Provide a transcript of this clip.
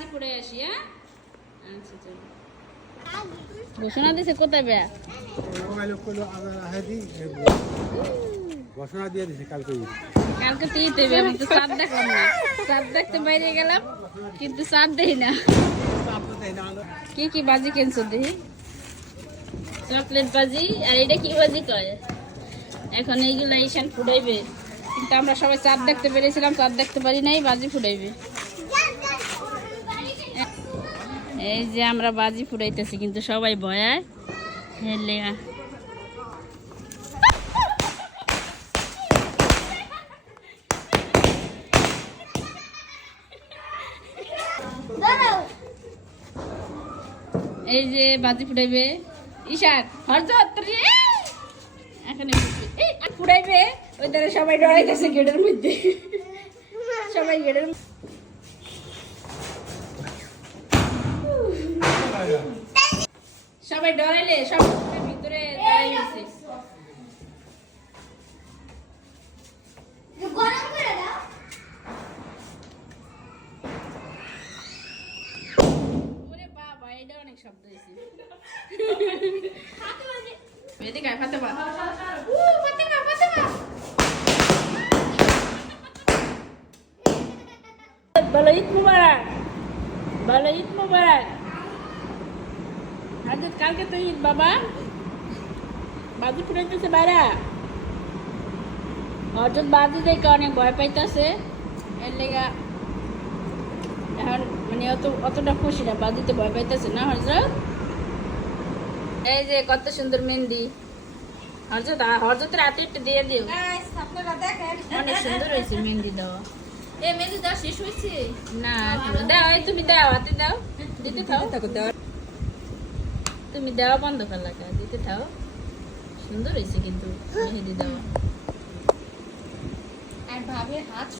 বাজি পড়ে আসি। হ্যাঁ আচ্ছা চলো। ঘোষণা দিছে কোথায় বেয়া? ঘোষণা দিয়ে দিছে কালকে। কালকে তো ঈদ হবে, আমি তো চাঁদ দেখলাম না। চাঁদ দেখতে বাইরে গেলাম কিন্তু চাঁদ দেখি না। কি কি বাজি কিনছো দেখি? চকলেট বাজি। আর এটা কি বাজি কয়? এখন এইগুলা ঈশান ফুটাইবে, কিন্তু আমরা সবাই চাঁদ দেখতে পেরেছিলাম, চাঁদ দেখতে পারি নাই, বাজি ফুটাইবে। এই যে আমরা বাজি ফুটাইতেছি কিন্তু সবাই ভয়ায় হেলে। এই যে বাজি ফুটাইবে ঈশান এখানে ফুটাইবে। ওই দ্বারা সবাই ডরাইতেছে গেটের মধ্যে, সবাই গেটের সবাই ডরাইলে সব ভিতরে দাঁড়াই গেছে। ওরে বাবা, এটা অনেক শব্দ হয়েছে। এদিকে আয় ফাতেমা। ফাতেমা ফাতেমা ভালো ঈদ মুবারক, ভালো ঈদ মুবারক। হাজত কালকে তো ঈদ বাবা, বাজি ফুটাইতেছে বাইরা। হজরত বাজি দেখে অনেক ভয় পাইতেছে, এর লেগা এখন মানে অতটা খুশি না, বাজিতে ভয় পাইতেছে না হজরত। এই যে কত সুন্দর মেহেন্দি হজরত, হজরতের হাতে একটু দিয়ে দিও। অনেক সুন্দর হয়েছে মেহেন্দি দেওয়া। মেহেন্দি দেওয়া শেষ হয়েছে না দাও, তুমি দাও, হাতে দাও, দিতে থাও। তুমি দেওয়া বন্ধ কর লাগা, দিতে থাও। সুন্দর হয়েছে কিন্তু মেহেন্দি দেওয়া। আর ভাবে হাত